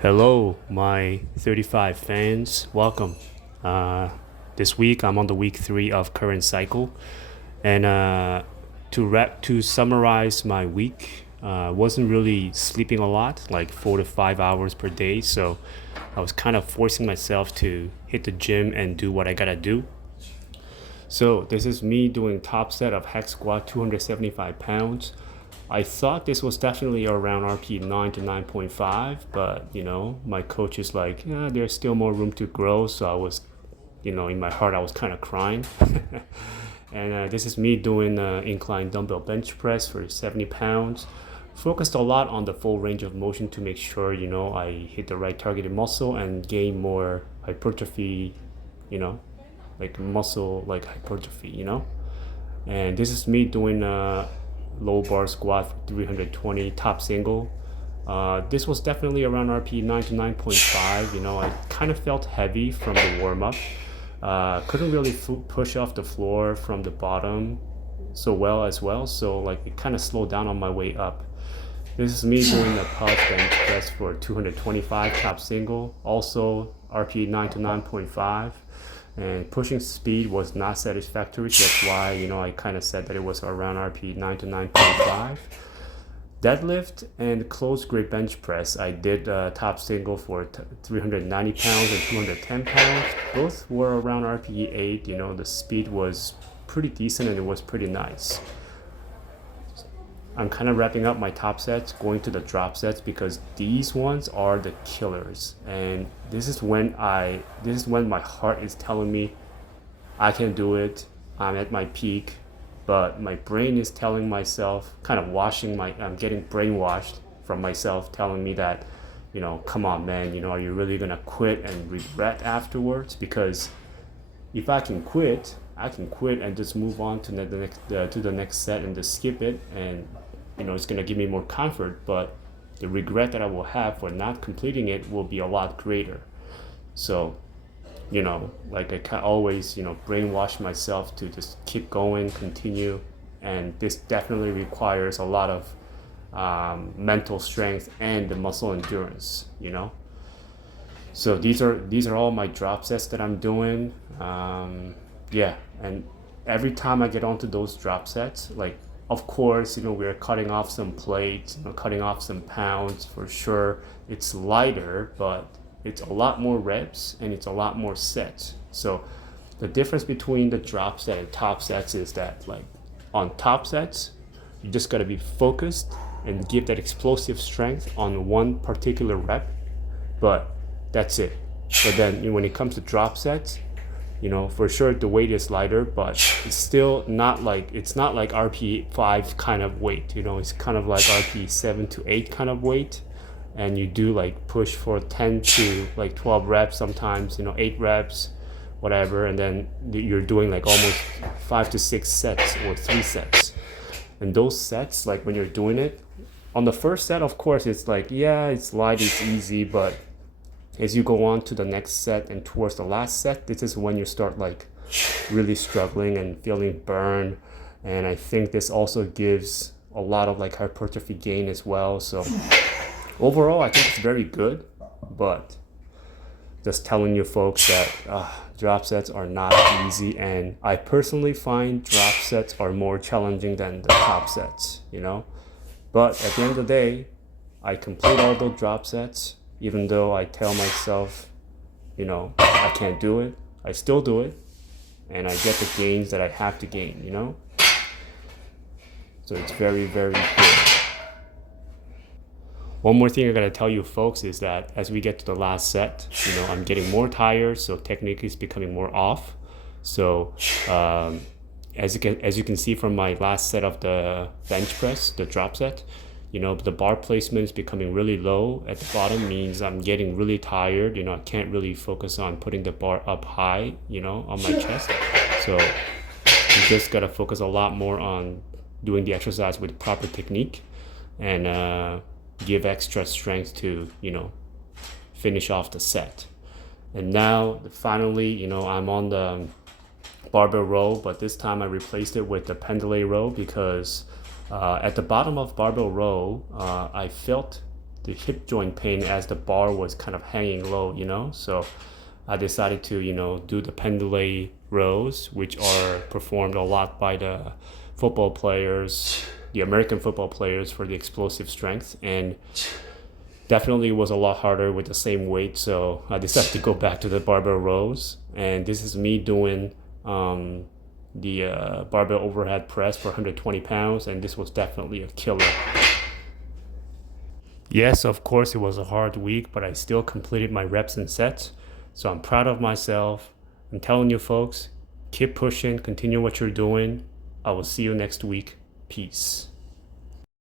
Hello, my 35 fans. Welcome. Uh, this week I'm on the week 3 of current cycle, and to summarize my week, wasn't really sleeping a lot, like 4 to 5 hours per day. So I was kind of forcing myself to hit the gym and do what I gotta do. So this is me doing top set of hex squat, 275 pounds. I thought this was definitely around RP 9 to 9.5, but my coach is like, yeah, there's still more room to grow. So I was, in my heart, I was kind of crying. And this is me doing incline dumbbell bench press for 70 pounds. Focused a lot on the full range of motion to make sure, I hit the right targeted muscle and gain more hypertrophy, you know, like muscle, like hypertrophy. And this is me doing low bar squat for 320 top single. This was definitely around RP 9 to 9.5. I kind of felt heavy from the warm up. Couldn't really push off the floor from the bottom so well as well. So like it kind of slowed down on my way up. This is me doing a pause bench press for 225 top single. Also RP 9 to 9.5. And pushing speed was not satisfactory, so that's why I kind of said that it was around RP 9 to 9.5. Deadlift and close grip bench press, I did top single for 390 pounds and 210 pounds. Both were around RPE 8. The speed was pretty decent and it was pretty nice. I'm kind of wrapping up my top sets, going to the drop sets because these ones are the killers. And this is when my heart is telling me I can do it. I'm at my peak, but my brain is telling myself, kind of I'm getting brainwashed from myself, telling me that, come on, man, are you really gonna quit and regret afterwards? Because if I can quit and just move on to the next set and just skip it, and it's gonna give me more comfort. But the regret that I will have for not completing it will be a lot greater. So, like I can always, brainwash myself to just keep going, continue, and this definitely requires a lot of mental strength and the muscle endurance. So these are all my drop sets that I'm doing. Yeah, and every time I get onto those drop sets, like of course, we're cutting off some plates, cutting off some pounds for sure. It's lighter, but it's a lot more reps and it's a lot more sets. So the difference between the drop set and top sets is that, like, on top sets, you just gotta be focused and give that explosive strength on one particular rep, but that's it. But then when it comes to drop sets, for sure the weight is lighter, but it's still not like RP 5 kind of weight. It's kind of like RP 7 to 8 kind of weight, and you do like push for 10 to like 12 reps sometimes, 8 reps, whatever, and then you're doing like almost 5 to 6 sets or 3 sets. And those sets, like when you're doing it on the first set, of course it's like, yeah, it's light, it's easy, but as you go on to the next set and towards the last set, this is when you start like really struggling and feeling burned. And I think this also gives a lot of like hypertrophy gain as well. So overall, I think it's very good, but just telling you folks that drop sets are not easy. And I personally find drop sets are more challenging than the top sets, But at the end of the day, I complete all those drop sets. Even though I tell myself, I can't do it, I still do it, and I get the gains that I have to gain, So it's very, very good. One more thing I gotta tell you folks is that as we get to the last set, I'm getting more tired, so technique is becoming more off. So as you can see from my last set of the bench press, the drop set, the bar placement is becoming really low at the bottom, means I'm getting really tired. I can't really focus on putting the bar up high, on my chest. So you just gotta focus a lot more on doing the exercise with proper technique and give extra strength to, finish off the set. And now finally, I'm on the barbell row, but this time I replaced it with the pendulum row because at the bottom of barbell row, I felt the hip joint pain as the bar was kind of hanging low, you know. So I decided to, you know, do the pendulum rows, which are performed a lot by the football players, the American football players, for the explosive strength. And definitely was a lot harder with the same weight. So I decided to go back to the barbell rows. And this is me doing the barbell overhead press for 120 pounds. And this was definitely a killer. Yes, of course, it was a hard week, but I still completed my reps and sets. So I'm proud of myself. I'm telling you, folks, keep pushing, continue what you're doing. I will see you next week. Peace.